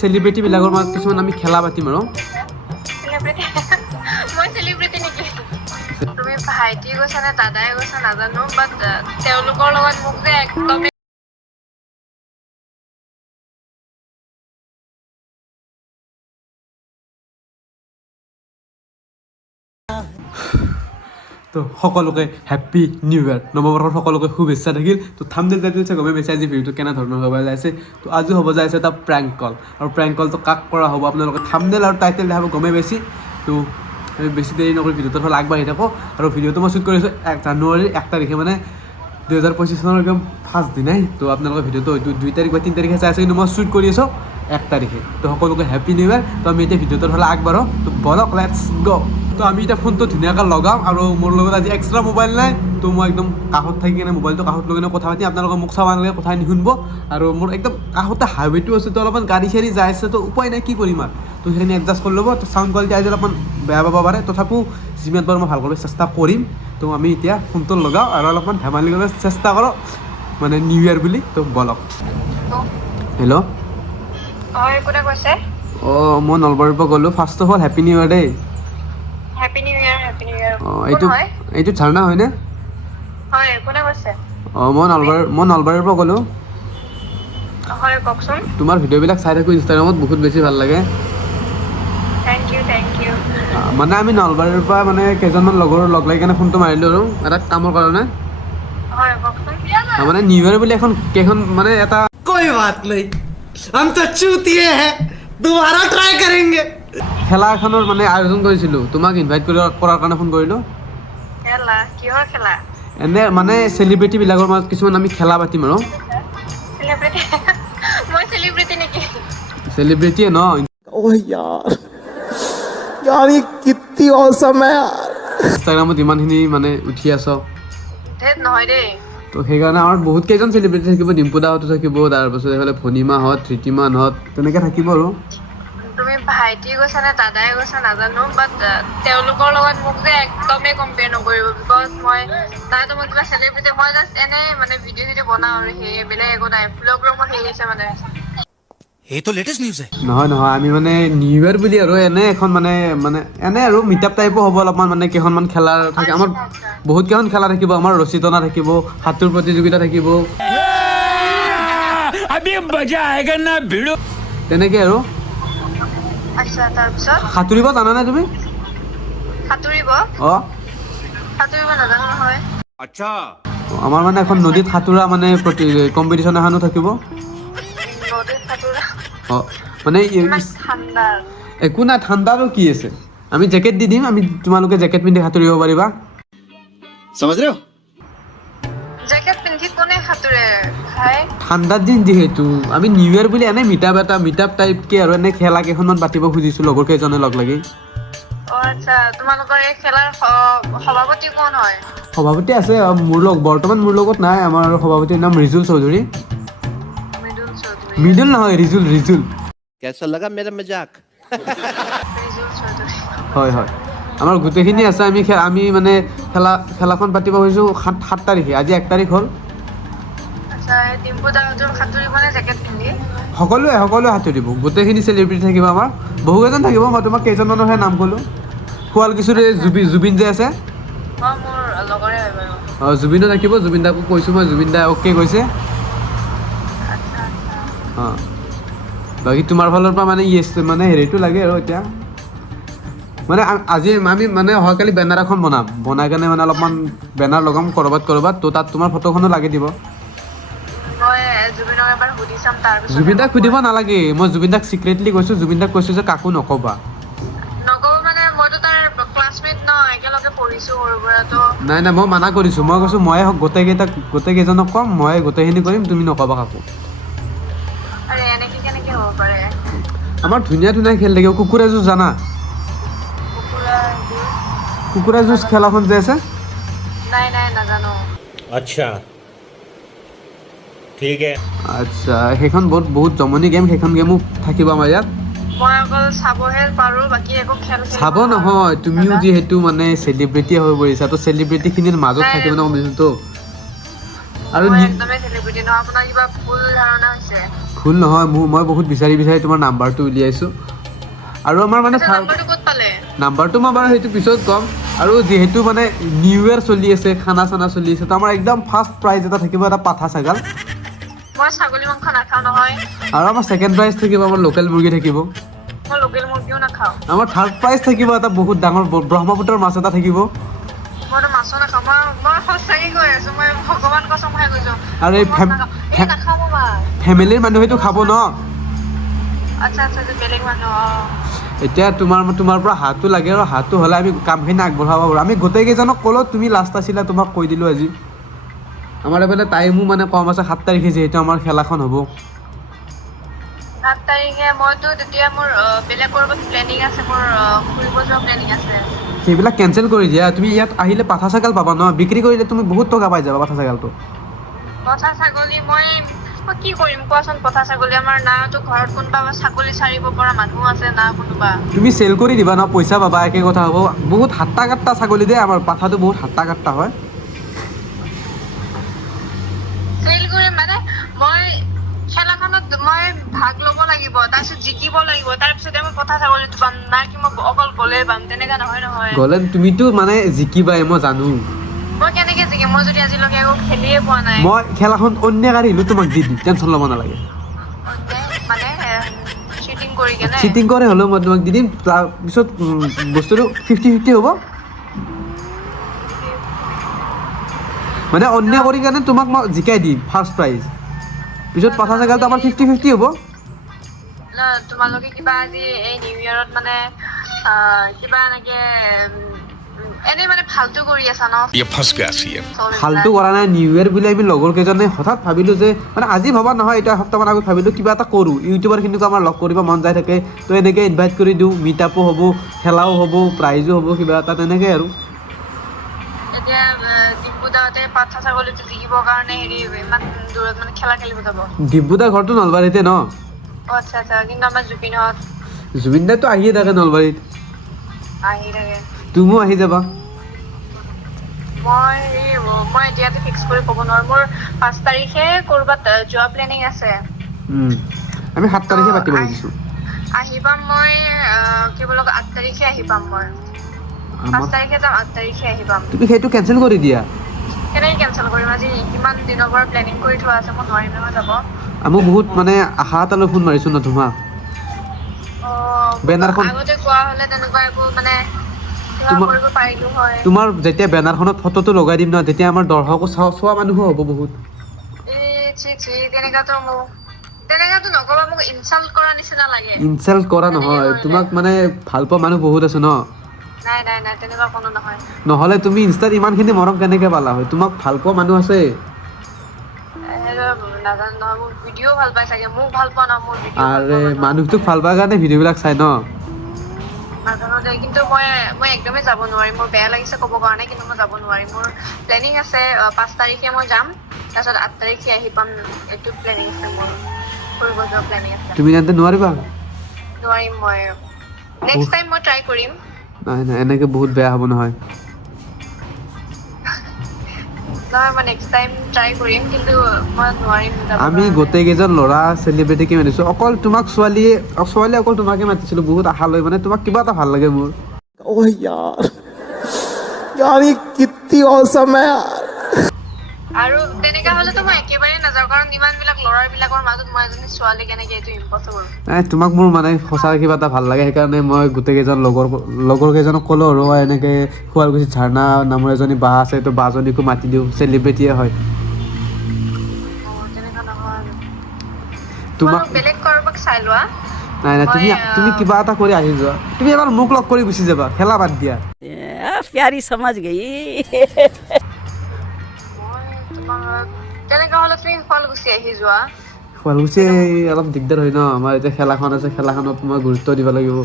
সেলিব্ৰিটি বিলাকৰ মাজত কিছুমান আমি খেলা পাতিম আৰু সেলিব্ৰিটি মই সেলিব্ৰিটি নেকি তুমি ভাইটি গৈছা নে দাদাই গৈছা নাজানো বাট তেওঁলোকৰ লগত মোক যে একদম তো সকলোকে হেপ্পী নিউ ইয়াৰ নৱবৰ্ষৰ সকলোকে শুভেচ্ছা থাকিল। তো থাম্বনেল টাইটেল চাই গমে পাইছে আজি ভিডিঅ'টো কেনেধৰণৰ হ'ব যাইছে। তো আজি হ'ব যাইছে এটা প্ৰেংক কল আৰু প্ৰেংক কলটো কাক কৰা হ'ব আপোনালোকে থাম্বনেল আৰু টাইটেল দেখাব গমে পাইছে। তো আমি বেছি দেৰি নকৰি ভিডিঅ'টোৰ ফালে আগবাঢ়ি থাকোঁ আৰু ভিডিঅ'টো মই শ্বুট কৰিছোঁ 1 জানুৱাৰীৰ 1 তাৰিখে মানে 2025 চনৰ একদম ফাৰ্ষ্ট দিনাই। তো আপোনালোকে ভিডিঅ'টো হয়তো 2 তাৰিখ বা 3 তাৰিখে চাই আছে কিন্তু মই শ্বুট কৰি আছোঁ 1 তাৰিখে। তো সকলোকে হেপ্পী নিউ ইয়াৰ। তো আমি এতিয়া ভিডিঅ'টোৰ ফালে আগবাঢ়োঁ। তো বলক লেটছ গ'। তো আমি এতিয়া ফোনটো ধুনীয়াকৈ লগাম আৰু মোৰ লগত আজি এক্সট্ৰা মোবাইল নাই। তো মই একদম কাষত থাকি কিনে মোবাইলটো কাষত লৈ কিনে কথা পাতিম। আপোনালোকে মোক চাব নালাগে, কথা নুশুনিব। আৰু মোৰ একদম কাষতে হাইৱেটো আছে, তো অলপমান গাড়ী চাড়ী যাই আছে, তো উপায় নাই কি কৰিম আৰু। তো সেইখিনি এডজাষ্ট কৰি ল'ব। তো চাউণ্ড কোৱালিটি আজি অলপমান বেয়া পাব পাৰে, তথাপিও যিমান পাৰোঁ মই ভাল কৰিবলৈ চেষ্টা কৰিম। তো আমি এতিয়া ফোনটো লগাওঁ আৰু অলপমান ধেমালি কৰিবলৈ চেষ্টা কৰোঁ মানে নিউ ইয়াৰ বুলি। তো বলক। হেল্ল' কোনে কৈছে অঁ মই নলবাৰীৰ পৰা ক'লোঁ। First of all happy new year দেই। হেপী নিউ ইয়াৰ অঁ এইটো ঝাৰণা হয়নে? হয় কোনে কৈছে অঁ মই নলবাৰীৰ পৰা ক'লোঁ। হয় কওকচোন তোমাৰ ভিডিঅ'বিলাক চাই থাকোঁ ইনষ্টাগ্ৰামত, বহুত বেছি ভাল লাগে। থেংক ইউ মানে আমি নলবাৰীৰ পৰা মানে কেইজনমান লগৰ লগ লাগি কেনে ফোনটো মাৰিলোঁ আৰু এটা কামৰ কাৰণে। হয় কওকচোন মানে নিউ ইয়াৰ বুলি কেইখন মানে এটা कोई बात नहीं हम तो चूतिए हैं दोबारा ट्राई करेंगे খেলা এখনৰ মানে আয়োজন কৰিছিলোঁ, তোমাক ইনভাইট কৰাৰ কাৰণে ফোন কৰিলোঁ। খেলা কিহৰ খেলা এনে মানে চেলিব্ৰিটিবিলাকৰ মাজত কিছুমান আমি খেলা পাতিম আৰু সেলিব্ৰিটি মই সেলিব্ৰিটি নেকি চেলিব্ৰিটিয়ে ন। ओह यार ये कितनी औसम है यार ইনষ্টাগ্ৰামত ইমানখিনি মানে উঠি আছ। ধেত নহয় দেই তো সেইকাৰণে আমাৰ বহুত কেইজন চেলিব্ৰিটি থাকিব। ডিম্পুদাহঁতো থাকিব, তাৰপাছত এইফালে ভনীমাহঁত, ধৃতিমানহঁত তেনেকৈ থাকিব আৰু তুমি ভাইটি গৈছা নে দাদাই গৈছা নাজানো বাট তেওঁলোকৰ লগত মোক যে একদমেই কম্পেয়াৰ নকৰিব বিকজ মই তাতো মই কিবা চেলিব্ৰিটি মই জাষ্ট এনেই মানে ভিডিঅ' বনাওঁ আৰু সেই বেলেগ একো নাই ব্লগ মই সেই হৈছে মানে ये तो लेटेस्ट न्यूज़ है নহয় আমি মানে নিউ ইয়াৰ বুলি আৰু এনে এখন মানে এনে আৰু মিটআপ টাইপো হ'ব অলপমান। মানে কেইখনমান খেলা থাকে আমাৰ, বহুত কেইখন খেলা থাকিব আমাৰ। ৰছী টনা থাকিব, সাঁতোৰ প্ৰতিযোগিতা থাকিব, তেনেকৈ আৰু আচ্ছা তাৰপিছত সাঁতুৰিব জানা নাই তুমি? সাঁতুৰিব নাজানো নহয় আমাৰ মানে এখন নদীত সাঁতোৰা মানে কম্পিটিশ্যন এখনো থাকিব। নদীত সাঁতোৰা অঁ মানে ইমান ঠাণ্ডা একো নাই, ঠাণ্ডাটো কি আছে। আমি জেকেট দি দিম, তোমালোকে জেকেট পিন্ধি সাঁতুৰিব পাৰিবা। समझ रहे हो জেকেট পিন্ধি কোনে সাঁতোৰে ভাই ঠাণ্ডাৰ দিন যিহেতু আমি নিউ ইয়াৰ বুলি এনেই মিটআপ টাইপকৈ আৰু এনেই খেলা কেইখনমান পাতিব খুজিছোঁ লগৰ কেইজনে লগ লাগি। আচ্ছা তোমালোকৰ এই খেলাৰ সভাপতি কোন হয় সভাপতি আছে বৰ্তমান মোৰ লগত নাই। আমাৰ সভাপতিৰ নাম ৰিজুল চৌধুৰী। মৃদুল চৌধুৰী মিডুল নহয়, ৰিজুল। कैसा लगा मेरा मजाक মৃদুল চৌধুৰী হয় আমাৰ গোটেইখিনি আছে। আমি মানে খেলাখন পাতিব খুজিছোঁ 7 তাৰিখে। আজি 1 তাৰিখ হ'ল। আচ্ছা ডিম্পু দাহঁতৰ সাঁতুৰিব নে জেকেট পিন্ধি সকলোৱে সাঁতুৰিব, গোটেইখিনি চেলিব্ৰিটি থাকিব আমাৰ। বহুকেইজন থাকিব, মই তোমাক কেইজনমানৰহে নাম ক'লোঁ। শুৱালকুছিৰে জুবিন যে আছে, মোৰ লগৰে হয় বাৰু অঁ জুবিনো থাকিব। জুবিন দাকো কৈছোঁ মই, জুবিন দা অ'কে কৈছে। আচ্ছা অঁ বাকী তোমাৰ ফালৰ পৰা মানে মানে হেৰিটো লাগে আৰু এতিয়া মানে আজি আমি মানে অহাকালি বেনাৰ এখন বনাই কেনে মানে অলপমান বেনাৰ লগাম ক'ৰবাত। তো তাত তোমাৰ ফটোখনো লাগি দিব। মই জুবিনক এবাৰ সুধি চাম তাৰপিছত জুবিন দাক সুধিব নালাগে, মই জুবিন দাক চিক্ৰেটলি কৈছোঁ। জুবিন দাক কৈছোঁ যে কাকো নক'বা। নকওঁ মানে মইতো তাৰ ক্লাছমেট ন, একেলগে পঢ়িছোঁ সৰুৰ পৰা তো নাই মই মানা কৰিছোঁ। মই কৈছোঁ ময়ে গোটেইকেইজনক ক'ম, মই গোটেইখিনি কৰিম, তুমি নক'বা কাকো। আৰে এনেকৈ কেনেকৈ হ'ব পাৰে আমাৰ ধুনীয়া খেল থাকিব। কুকুৰা যুঁজ জানা? কুকুৰা যুঁজ খেলাখন যে আছে, নাই নাজানো अच्छा ठीक है আচ্ছা সেইখন বহুত জমনি গেম। সেইখন গেমো থাকিব আমাৰ ইয়াত। মই অকল চাবহে পাৰোঁ, বাকী একো খেল চাব নহয়, তুমিও যিহেতু মানে চেলিব্ৰিটি হৈ পৰিছা, তো চেলিব্ৰিটিখিনিৰ মাজত থাকিব ন কম্পিটিশ্যনটো। আৰু মই একদমেই চেলিব্ৰিটি নহয়, আপোনাৰ কিবা ভুল ধাৰণা হৈছে। ভুল নহয় মই বহুত বিচাৰি তোমাৰ নাম্বাৰটো উলিয়াইছোঁ আৰু আমাৰ মানে নাম্বাৰটো ক'ত পালে নাম্বাৰটো মই বাৰু সেইটো পিছত ক'ম আৰু যিহেতু মানে নিউ ইয়েৰ চলি আছে খানা চানা চলি আছে তো আমাৰ একদম ফাৰ্ষ্ট প্ৰাইজ এটা থাকিব এটা পাঠা ছাগাল মই ছাগলী মাংস নাখাওঁ নহয় আৰু আমাৰ ছেকেণ্ড প্ৰাইজ থাকিব আমাৰ লোকেল মুৰ্গী থাকিব মই লোকেল মুৰ্গীও নাখাওঁ আমাৰ থাৰ্ড প্ৰাইজ থাকিব এটা বহুত ডাঙৰ ব্ৰহ্মপুত্ৰৰ মাছ এটা থাকিব মইতো মাছো নাখাওঁ মই সঁচাকৈ কৈ আছোঁ মই ভগৱান কসম খাই কৈছোঁ আৰু এই নাখাওঁ মই মাছ ফেমিলিৰ মানুহেতো খাব ন আচ্ছা আচ্ছা বেলেগ মানুহ এতিয়া তোমাৰ পৰা হাতটো লাগে আৰু হাতটো হ'লে আমি কামখিনি আগবঢ়াব পাৰোঁ আমি গোটেইকেইজনক ক'লো তুমি লাষ্ট আছিলা তোমাক কৈ দিলোঁ আজি আমাৰ এইফালে টাইমো মানে কম আছে 7 তাৰিখে যিহেতু আমাৰ খেলাখন হ'ব 7 তাৰিখে মইতো তেতিয়া মোৰ বেলেগ ক'ৰবাত প্লেনিং আছে মোৰ ফুৰিব যোৱা প্লেনিং আছে সেইবিলাক কেঞ্চেল কৰি দিয়া তুমি ইয়াত আহিলে পাঠা ছাগাল পাবা ন বিক্ৰী কৰিলে তুমি বহুত টকা পাই যাবা পাঠা ছাগালটো পঠা ছাগলী মই কি কৰিম কোৱাচোন পঠা ছাগলী আমাৰ নাতো ঘৰত কোনোবা ছাগলী চাৰিব পৰা মানুহ আছে না কোনোবা তুমি চেল কৰি দিবা ন পইচা পাবা একে কথা হ'ব বহুত হাত্তা কাট্টা ছাগলী দেই আমাৰ পাঠাটো বহুত হাত্তা কাট্টা হয় চেল কৰিম মানে মই খেলাখনত মই ভাগ ল'ব লাগিব তাৰপিছত জিকিব লাগিব তাৰপিছতে মই পঠা ছাগলীটো পাম না কি মই অকল গ'লে পাম তেনেকুৱা নহয় গ'লে তুমিতো মানে জিকিবাই মই জানো মই কেনেকৈ জিকিম মই যদি আজিলৈকে একো খেলিয়ে পোৱা নাই মই খেলাখন অন্যায় আহিলোঁ তোমাক দি দিম টেনশ্যন ল'ব নালাগে মানে চিটিং কৰি কেনে চিটিং কৰে হ'লেও মই তোমাক দি দিম তাৰপিছত বস্তুটো 50-50 হ'ব মানে অন্যায় কৰি কেনে তোমাক মই জিকাই দিম ফাৰ্ষ্ট প্ৰাইজ পিছত পাঠা ছাগালটো আমাৰ 50-50 হ'ব তোমালোকে কিবা আজি এই নিউ ইয়েৰত মানে কিবা এনেকৈ এনেই মানে ফাল্টু কৰি আছা ন ফাল্টু কৰা নাই নিউ ইয়েৰ বুলি আমি লগৰ কেইজনে হঠাৎ ভাবিলোঁ যে মানে আজি ভবা নহয় এটা এসপ্তাহমান আগত ভাবিলোঁ কিবা এটা কৰোঁ ইউটিউবাৰখিনিকো আমাৰ লগ কৰিব মন যাই থাকে তো এনেকৈ ইনভাইট কৰি দিওঁ মিট আপো হ'ব খেলাও হ'ব প্ৰাইজো হ'ব কিবা এটা তেনেকৈ আৰু এতিয়া ডিম্পুদাহঁতে পাঠা ছাগলীটো জিকিবৰ কাৰণে ইমান দূৰত মানে খেলা খেলিব যাব ডিম্পুদাৰ ঘৰটো নলবাৰীতে ন আচ্ছা আচ্ছা কিন্তু আমাৰ জুবিনহঁত জুবিন দাইতো আহিয়ে থাকে নলবাৰীত আহি থাকে তুমিও আহি যাবা মই এতিয়াতে ফিক্স কৰি ক'ব নোৱাৰোঁ মোৰ 5 তাৰিখে ক'ৰবাত যোৱা প্লেনিং আছে আমি 7 তাৰিখে পাতিব খুজিছোঁ আহি পাম মই কি বুলি কয় 8 তাৰিখে আহি পাম মই 5 তাৰিখে যাম 8 তাৰিখে আহি পাম তুমি সেইটো কেঞ্চেল কৰি দিয়া কেনেকৈ কেঞ্চেল কৰিম আজি কিমান দিনৰ পৰা প্লেনিং কৰি থোৱা আছে মই নোৱাৰিম নহয় যাব মই বহুত মানে আশা এটালৈ ফোন মাৰিছোঁ ন তোমাক বেনাৰখন আগতে কোৱা হ'লে তেনেকুৱা একো মানে কৰিব পাৰিলোঁ হয় তোমাৰ যেতিয়া বেনাৰখনত ফটোটো লগাই দিম ন তেতিয়া আমাৰ দৰ্শকো চোৱা মানুহো হ'ব বহুত তেনেকুৱাতো নকবা মোক ইনচাল্ট কৰা নিচিনা লাগে ইনচাল্ট কৰা নহয় তোমাক মানে ভাল পোৱা মানুহ বহুত আছে ন নাই তেনেকুৱা কোনো নহয় নহ'লে তুমি ইনষ্টাত ইমানখিনি মৰম কেনেকৈ পালা হয় তোমাক ভাল পোৱা মানুহ আছে নাজানো নহয় মোৰ ভিডিঅ' ভাল পাই চাগে মোক ভাল পোৱা নহয় মোৰ আৰে মানুহটোক ভাল পোৱাৰ কাৰণে ভিডিঅ'বিলাক চাই ন নাজানো দেই কিন্তু মই একদমেই যাব নোৱাৰিম মোৰ বেয়া লাগিছে ক'ব কাৰণে কিন্তু মই যাব নোৱাৰিম মোৰ প্লেনিং আছে 5 তাৰিখে মই যাম তাৰপিছত 8 তাৰিখে আহি পাম এইটো প্লেনিং আছে মোৰ ফুৰিব যোৱা প্লেনিং আছে তুমি তেন্তে নোৱাৰিবা নোৱাৰিম মই নেক্সট টাইম মই ট্ৰাই কৰিম নাই এনেকৈ বহুত বেয়া হ'ব নহয় মই নেক্সট টাইম ট্ৰাই কৰিম কিন্তু মই নোৱাৰিম আমি গোটেইকেইজন ল'ৰা চেলিব্ৰিটিকে মাতিছোঁ অকল তোমাক ছোৱালী অকল তোমাকে মাতিছিলোঁ বহুত আশা লৈ মানে তোমাক কিবা এটা ভাল লাগে মোৰ ओह यार ये कितनी औसम है यार আৰু তেনেকুৱা হ'লেতো মই একেবাৰে নাযাওঁ কাৰণ ইমানবিলাক ল'ৰাবিলাকৰ মাজত মই এজনী ছোৱালী কেনেকৈ এইটো ইম্পচিবল নাই তোমাক মোৰ মানে সঁচাকৈ কিবা এটা ভাল লাগে সেইকাৰণে মই গোটেইকেইজন লগৰ কেইজনক ক'লোঁ আৰু এনেকৈ শুৱালকুছিত ঝাৰ্ণা নামৰ এজনী বা আছে তো বাজনীকো মাতি দিওঁ চেলিব্ৰিটিয়ে হয় তেনেকুৱা নহয় তোমাক বেলেগ কাৰোবাক চাই লোৱা নাই তুমি কিবা এটা কৰি আহি যোৱা তুমি এবাৰ মোক লগ কৰি গুচি যাবা খেলা বাদ দিয়া प्यारी समझ गई তেনেকুৱা হ'লে তুমি শুৱালকুছি আহি যোৱা শুৱালকুছি অলপ দিগদাৰ হয় ন আমাৰ এতিয়া খেলাখন আছে খেলাখনত মই গুৰুত্ব দিব লাগিব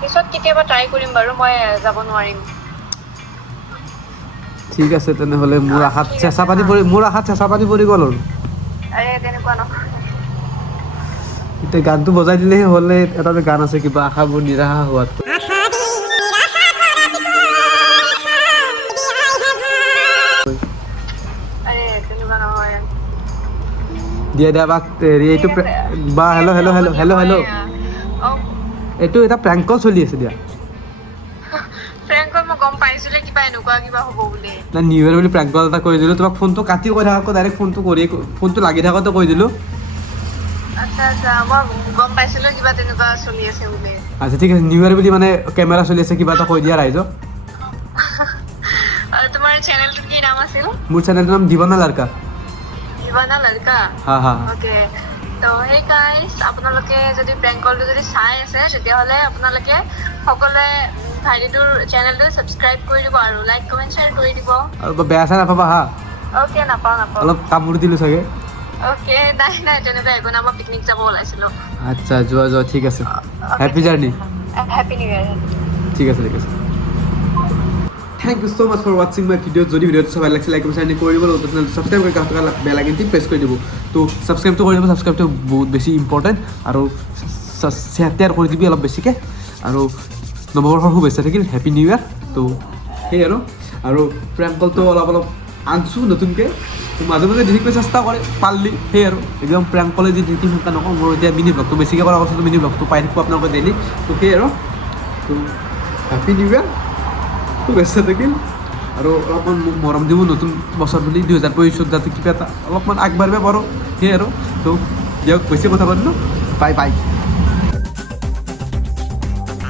পিছত কেতিয়াবা ট্ৰাই কৰিম বাৰু মই যাব নোৱাৰিম ঠিক আছে তেনেহ'লে মোৰ আশাত চেঁচা পানী পৰি গ'ল আৰু তেনেকুৱা নহয় এতিয়া গানটো বজাই দিলেহে হ'লে এটা গান আছে কিবা আশাবোৰ নিৰাশা হোৱাত তেনেকুৱা নহয় দিয়া দিয়া বা হেৰি এইটো বা hello' hello' hello' hello' hello' এইটো এটা প্ৰেংক কল চলি আছে দিয়া ফ্ৰেংকত মই গম পাইছিলে কিবা এনেকুৱা কিবা হ'ব বুলি না নিউ ইয়েৰ বুলি প্ৰেংক কল এটা কৰি দিলোঁ তোমাক ফোনটো কাটি কৈ থাকাতকৈ ডাইৰেক্ট ফোনটো কৰি ফোনটো লাগি থাকোঁতে কৈ দিলোঁ আচ্ছা আচ্ছা মই গম পাইছিলো কিবা তেনেকুৱা চলি আছে বুলি আচ্ছা ঠিক আছে নিউ ইয়েৰ বুলি মানে কেমেৰা চলি আছে কিবা এটা কৈ দিয়া ৰাইজক আৰু তোমাৰ চেনেলটোৰ কি নাম আছিল মোৰ চেনেলটোৰ নাম দিৱানা লাড়কা দিৱানা লড়কা হা হা অ'কে তো সেই গাইজ আপোনালোকে যদি প্ৰেংক কলটো যদি চাই আছে তেতিয়াহ'লে আপোনালোকে সকলোৱে ভাইটিটোৰ চেনেলটো ছাবস্ক্ৰাইব কৰি দিব আৰু লাইক কমেণ্ট শ্বেয়াৰ কৰি দিব আৰু বেয়া চেয়া নাপাবা হা অ'কে নাপাওঁ অলপ কামোৰ দিলোঁ চাগে অ'কে নাই তেনেকুৱা একো নাই মই পিকনিক যাব ওলাইছিলোঁ আচ্ছা যোৱা যোৱা ঠিক আছে happy journey happy new year ঠিক আছে thank you so' much for ৱাচিং মাই ভিডিঅ' যদি ভিডিঅ'টো চাই ভাল লাগিছে লাইক কমেণ্ট কৰি দিব ছাবস্ক্ৰাইব কৰি কাষত থকা বেল আইকনটি প্ৰেছ কৰি দিব তো ছাবস্ক্ৰাইবটো কৰি দিব ছাবস্ক্ৰাইবটো বহুত বেছি ইম্পৰ্টেণ্ট আৰু শ্বেয়াৰ কৰি দিবি অলপ বেছিকৈ আৰু নৱবৰ্ষৰ শুভেচ্ছা থাকিল হেপী নিউ ইয়েৰ তো সেই আৰু প্ৰেংক কলটো অলপ আনছোঁ নতুনকৈ মাজে মাজে ডিলিট চেষ্টা কৰে পাৰলি সেই আৰু একদম প্ৰেংক কলে যি ডিলিট চেষ্টা নকৰোঁ মোৰ এতিয়া মিনি ব্লগটো বেছিকৈ কৰা কৈছোঁ মিনি ব্লগটো পাই থাকোঁ আপোনালোকে ডেইলি তো সেই আৰু তো হেপী নিউ ইয়েৰ শুভেচ্ছা থাকিল আৰু অলপমান মোক মৰম দিব নতুন বছৰ বুলি 2025 যাতে কিবা এটা অলপমান আগবাঢ়িব পাৰোঁ সেই আৰু তো দিয়ক বেছি কথা পাতিলোঁ বাই বাই